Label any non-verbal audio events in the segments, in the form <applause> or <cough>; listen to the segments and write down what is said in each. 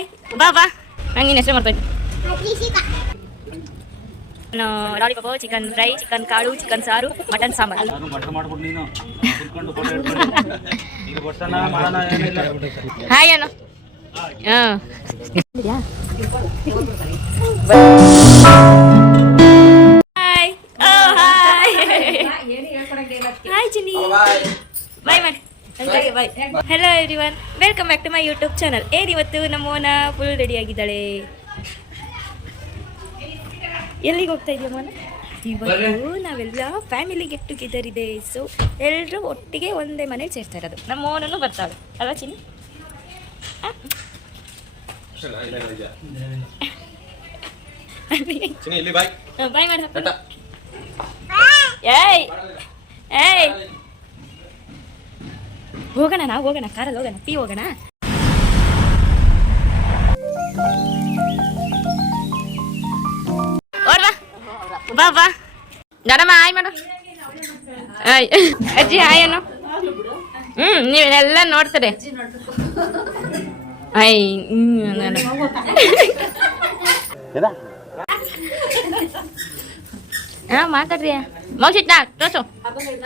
Hi ಬಾ ಬಾ ನಂಗೆ ನಿನ್ನ ಹೆಸರು ನೋ ನಾನು ಲಾಲಿಪಾಪ್ ಚಿಕನ್ ಫ್ರೈ ಚಿಕನ್ ಕಾಳು ಚಿಕನ್ ಸಾರು ಮಟನ್ ಸಾಂಬಾರು. ನಾನು ನೀನು. ಹಾಯ್ ಅಣ್ಣ ಹಾಂ bye hello everyone welcome back to my YouTube channel ಏನಿವತ್ತು ನಮ್ಮ ಮೋನ ಫುಲ್ ರೆಡಿ ಆಗಿದ್ದಾಳೆ? ಎಲ್ಲಿಗೆ ಹೋಗ್ತಾ ಇದೆಯಾ ಮೋನ? ಇವತ್ತು ನಾವೆಲ್ಲ ಫ್ಯಾಮಿಲಿ ಗೆಟ್ ಟುಗೆದರ್ ಇದೆ. ಸೊ ಎಲ್ಲರೂ ಒಟ್ಟಿಗೆ ಒಂದೇ ಮನೆ ಸೇರ್ತಾ ಇರೋದು. ನಮ್ಮ ಮೋನನ್ನು ಬರ್ತಾಳೆ. ಅಲ್ವಾ ಚಿನ್ನಿ? ಬಾಯ್. ಮಾಡಿ. ಏಯ್! ಏಯ್! ಹೋಗೋಣ ನಾವು ಹೋಗೋಣ. ಕಾರಲ್ಲಿ ಹೋಗೋಣ. ಪಿ ಹೋಗೋಣ. ಬಾ. ಬಾ ದಡಮ್ಮ ಹಾಯ್ ಮೇಡಮ್ ಆಯ್ ಅಜ್ಜಿ ಹಾಯ್ ಅನ್ನು. ಹ್ಞೂ ನೀವೆಲ್ಲ ನೋಡ್ತಾರೆ. ನಾನು ಹಾಂ ಮಾತಾಡ್ರಿ.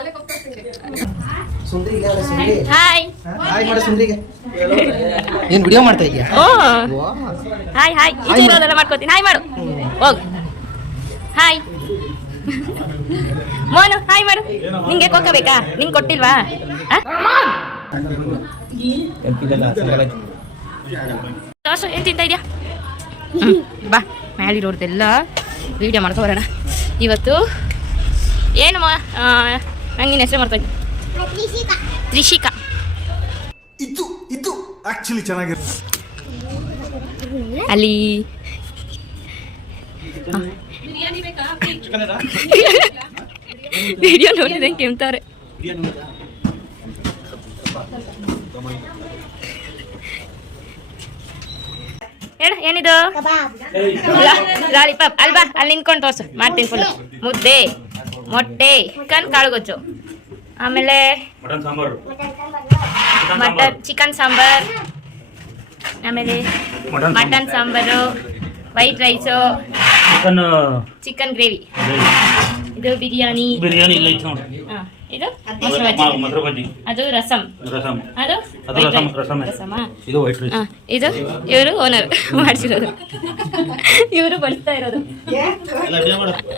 ಅಲ್ಲ ಸುಂದ್ರಿ ಹಾಯ್ ಹಾಯ್ ಮಾಡ ಸುಂದ್ರಿಗೆ. ಏನ್ ವಿಡಿಯೋ ಮಾಡ್ತಾ ಇದೀಯಾ ಓ. ಹಾಯ್ ಹಾಯ್ ಈಚೆ ಇರೋದೆಲ್ಲ ಮಾಡ್ಕೋತೀನಿ. ಹಾಯ್ ಮಾಡು. ಹೋಗು. ಹಾಯ್ ಮೋನು ಹಾಯ್ ಮಾಡು. ನಿಂಗೆ ಕೊಕ್ಕಬೇಕಾ ಬೇಕಾ? ನಿಂಗೆ ಕೊಟ್ಟಿಲ್ವಾ? ದೋಸೆ ಏನು ತಿಂತ ಇದೆಯಾ? ಬಾ. ಮ್ಯಾಲಿರೋರ್ದೆಲ್ಲ ವೀಡಿಯೋ ಮಾಡ್ಕೊಬರೋಣ ಇವತ್ತು ಏನು ಮಾ ನಂಗೆ ನಿನ್ನ ಹೆಸರು ಮಾಡ್ತಾ ತ್ರಿಷಿಕಾ ಇದು ಇದು ಆಕ್ಚುಲಿ ಚೆನ್ನಾಗಿರುತ್ತೆ ಅಲ್ಲಿ. ವಿಡಿಯೋ ನೋಡಿದೆ ಕೆಮ್ತಾರೆ. ಹೇಳ ಏನಿದು? ಲಾಲಿಪಾಪ್. ಅಲ್ವಾ ಅಲ್ಲಿ ನಿಂತ್ಕೊಂಡು ತೋರ್ಸು. ಮಾಡ್ತೀನಿ ಫುಲ್ ಮುದ್ದೆ ಮೊಟ್ಟೆ ಕಣ್ ಕಾಳುಗೊಜ್ಜು. ಆಮೇಲೆ ಮಟನ್ ಚಿಕನ್ ಸಾಂಬಾರ್ ಆಮೇಲೆ mutton sambar. White rice chicken chicken gravy. ಇದು ಬಿರಿಯಾನಿ. ಬಿರಿಯಾನಿ ಇದು? ಮೊಸರು ಬಜ್ಜಿ. ಮೊಸರು ಅದು ರಸಂ. ರಸಮ್ ಅದು? ಅದು ರಸಂ ಇದು. ವೈಟ್ ರೈಸ್ ಇದು? ಇವರು ಓನರ್ <laughs> ಮಾಡಿಸಿರೋದು. ಇವರು ಬಳಸ್ತಾ ಇರೋದು.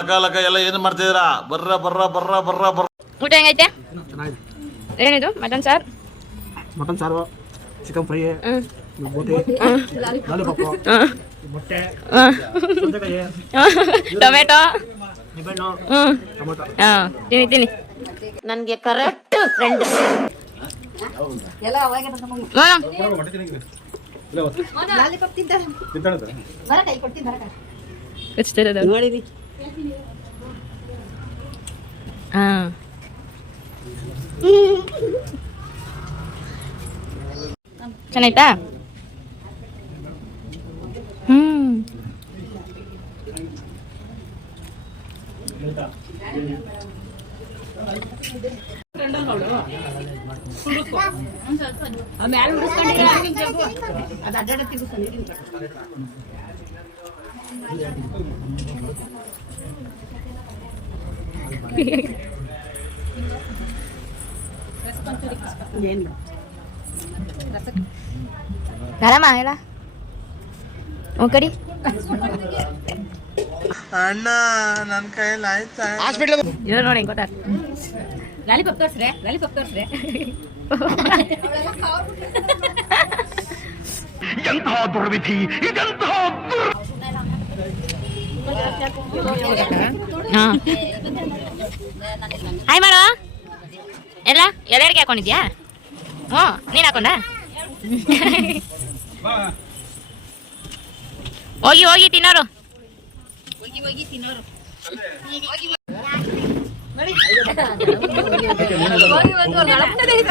ಕಾಲಕ ಎಲ್ಲ ಏನು ಮಾಡ್ತಿದ್ದೀರಾ? ಬರ್ರ ಬರ್ರ ಬರ್ರ ಬರ್ರ ಬರ್ರ. ಊಟ ಹೆಂಗೈತೆ? ಏನಿದು? ಮಟನ್ ಸಾರ್? ಮಟನ್ ಸಾರು ಚಿಕನ್ ಫ್ರೈ ಹ್ಮ್. ಬೋಟಿ ಲಾಲಿಪಾಪ್ ಹ್ಮ್. ಮೊಟ್ಟೆ ಹ್ಮ್. ಸೌತೆಕಾಯಿ ಟೊಮೆಟೊ? ಹ್ಞೂ ಹ್ಮ್. ಟೊಮೊಟೊ. ಹಾ ತಿನ್ನಿ ತಿನ್ನಿ. ನನ್ಗೆ ಕರೆಕ್ಟ್ ಫ್ರೆಂಡ್ ಹಾ. ಚೆನ್ನಾಯ್ತಾ? ಗರಮ ಎಲ್ಲ ಓ ಕಡಿ. ಅಣ್ಣ ನನ್ನ ಕೈಯಲ್ಲಿ ಆಯ್ತಾ? ಇವ್ರು ನೋಡಿ ಗೊತ್ತಾಗ ಲಾಲಿಪಾಪ್ ತೋರ್ಸ್ರೆ ಲಾಲಿಪಾಪ್ ತೋರ್ಸ್ರೆ. ಹಾ ಹಾಯ್ ಮಾಡು ಎಲ್ಲ ಎಲ್ಲರಿಗೆ ಹಾಕೊಂಡಿದ್ಯಾ ಹ್ಞೂ ನೀನು ಹಾಕೊಂಡ ಹೋಗಿ ಹೋಗಿ ತಿನ್ನೋರು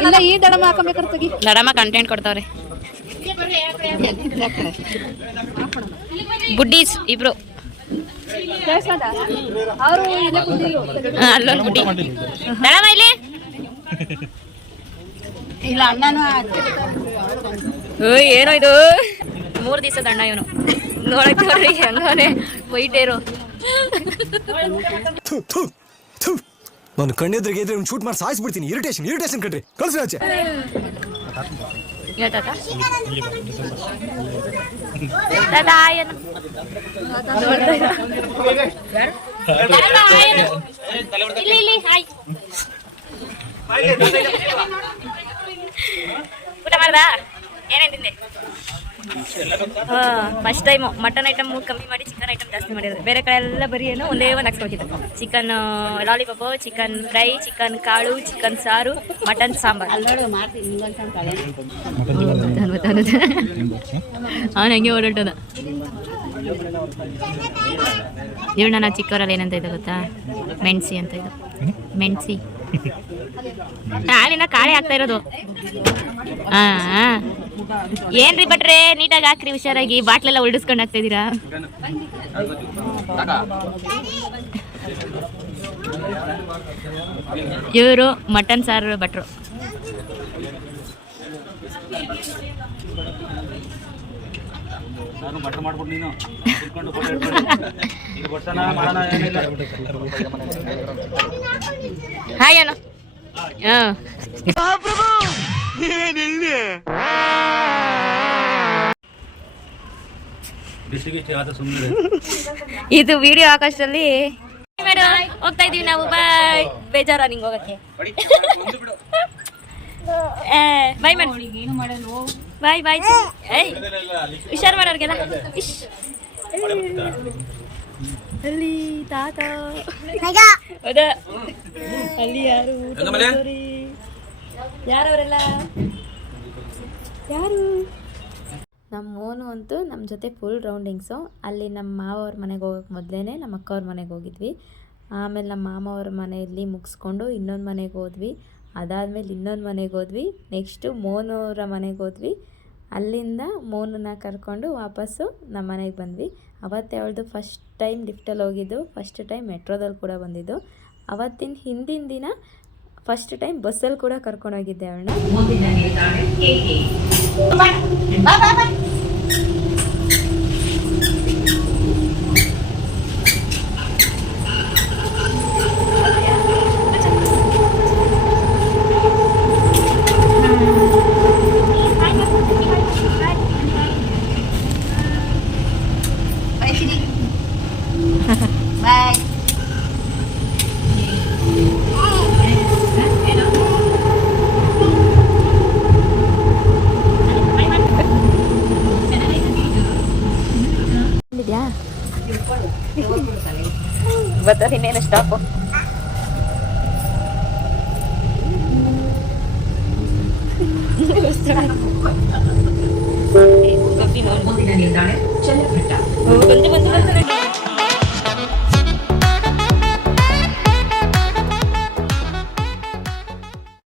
ಇಲ್ಲ ಈ ದಡಮ ಹಾಕೊಬೇಕಾರೆ ತೆಗಿ. ದಡಮ್ಮ ಕಂಟೆಂಟ್ ಕೊಡ್ತಾವ್ರಿ. ಬುಡ್ಡೀಸ್ ಇಬ್ರು. ಅವರು ಅಲ್ಲೊಂದು ಬುಡ್ಡಿ. ದಡಮ್ಮ ಇಲ್ಲಿ. ಇಲ್ಲ ಅಣ್ಣನ ಏನೋ ಇದು? ಮೂರು ದಿವಸದ ಅಣ್ಣ ಇವನು. ನೋಡಕ್ ನೋಡ್ರಿ ಹೆಂಗವನೆ ವೈಟ್ ಇರೋ ನಾನು ಕಣ್ಣೆದ್ರಿಗೆ ಇದ್ರೆ ಶೂಟ್ ಮಾಡಿ ಸಾಯಿಸ್ಬಿಡ್ತೀನಿ ಇರಿಟೇಷನ್ ಇರಿಟೇಷನ್ ಕಣ್ರಿ ಕಳ್ಸಿ ಆಚೆ ಹೇಳ್ತಾತ ತಾತ ಏನು ಇಲ್ಲಿ ಇಲ್ಲಿ ಹಾಯ್ ಊಟ ಮಾಡ್ದ ಏನೇನ್ ತಿಂದೆ ಫಸ್ಟ್ ಟೈಮು ಮಟನ್ ಐಟಮ್ ಕಮ್ಮಿ ಮಾಡಿ ಚಿಕನ್ ಐಟಮ್ ಜಾಸ್ತಿ ಮಾಡಿದ್ರು ಬೇರೆ ಕಡೆ ಎಲ್ಲ ಬರೀ ಏನೋ ಒಂದೇ ಒಂದು ಹಾಕ್ಸ್ಕೊಟ್ಟಿದ್ದು chicken lollipop chicken fry chicken ಕಾಳು ಚಿಕನ್ ಸಾರು ಮಟನ್ ಸಾಂಬಾರ್. ಅವನ ಹೆಂಗೆ ಓಡಾಟದ ಇವಳು ನಾನು ಚಿಕ್ಕವರಲ್ಲಿ ಏನಂತ ಇದೆ ಗೊತ್ತಾ? ಮೆಣಸಿ ಅಂತ ಇದು. ಮೆಣಸಿ. ಕಾಳಿನ ಕಾಳೆ ಆಗ್ತಾ ಇರೋದು. ಹಾ ಏನ್ರಿ ಭಟ್ರೆ ನೀಟಾಗಿ ಹಾಕ್ರಿ ಹುಷಾರಾಗಿ. ಬಾಟ್ಲೆಲ್ಲ ಉಲ್ಡಿಸ್ಕೊಂಡು ಹಾಕ್ತಾ ಇದೀರಾ ಇವರು ಮಟನ್ ಸಾರು ಭಟ್ರು. ನಾನು ಬಟ್ರ್ ಮಾಡ್ಬಿಟ್ಟು ನೀನು. ಫೋಟೋ ಇಟ್ಕೊಂಡು ಹಾಯ್ ಅಣ್ಣ <laughs> ಇದು ವಿಡಿಯೋ ಆಕಾಶದಲ್ಲಿ. ಮೇಡಮ್ ಹೋಗ್ತಾ ಇದೀವಿ ನಾವು ಬಾಯ್ ಬೇಜಾರ ನಿಂಗೆ ಹೋಗಕ್ಕೆ. ಬಾಯ್ ಮಾಡಿ ಬಾಯ್ ಬಾಯ್ ಏಯ್ ಹುಷಾರ್ ಮಾಡೋರ್ಗೆಲ್ಲ ಇಶ್. ಅಲ್ಲಿ ತಾತ. ಹೌದಾ? ಅಲ್ಲಿ ಯಾರು? ಯಾರವರೆಲ್ಲ? ಯಾರು? ನಮ್ಮ ಮೋನು ಅಂತೂ ನಮ್ಮ ಜೊತೆ ಫುಲ್ ರೌಂಡಿಂಗ್ಸು ಅಲ್ಲಿ ನಮ್ಮ ಮಾವವ್ರ ಮನೆಗೆ ಹೋಗೋಕೆ ಮೊದಲೇ ನಮ್ಮ ಅಕ್ಕವ್ರ ಮನೆಗೆ ಹೋಗಿದ್ವಿ. ಆಮೇಲೆ ನಮ್ಮ ಮಾಮ ಅವ್ರ ಮನೆಯಲ್ಲಿ ಮುಗಿಸ್ಕೊಂಡು ಇನ್ನೊಂದು ಮನೆಗೆ ಹೋದ್ವಿ. ಅದಾದಮೇಲೆ ಇನ್ನೊಂದು ಮನೆಗೆ ಹೋದ್ವಿ. ನೆಕ್ಸ್ಟು ಮೋನವರ ಮನೆಗೆ ಹೋದ್ವಿ. ಅಲ್ಲಿಂದ ಮೋನನ್ನ ಕರ್ಕೊಂಡು ವಾಪಸ್ಸು ನಮ್ಮ ಮನೆಗೆ ಬಂದ್ವಿ. ಅವತ್ತೇ ಅವಳದು ಫಸ್ಟ್ ಟೈಮ್ ಲಿಫ್ಟಲ್ಲಿ ಹೋಗಿದ್ದು ಫಸ್ಟ್ ಟೈಮ್ ಮೆಟ್ರೋದಲ್ಲಿ ಕೂಡ ಬಂದಿದ್ದು. ಅವತ್ತಿನ ಹಿಂದಿನ ದಿನ ಫಸ್ಟ್ ಟೈಮ್ ಬಸ್ಸಲ್ಲಿ ಕೂಡ ಕರ್ಕೊಂಡೋಗಿದ್ದೆ ಅವಳನ್ನ. ಬರ್ತದೆ ಇನ್ನೇನು ಸ್ಟಾಪು ಬಂದು ಬಂದು ಬಂದು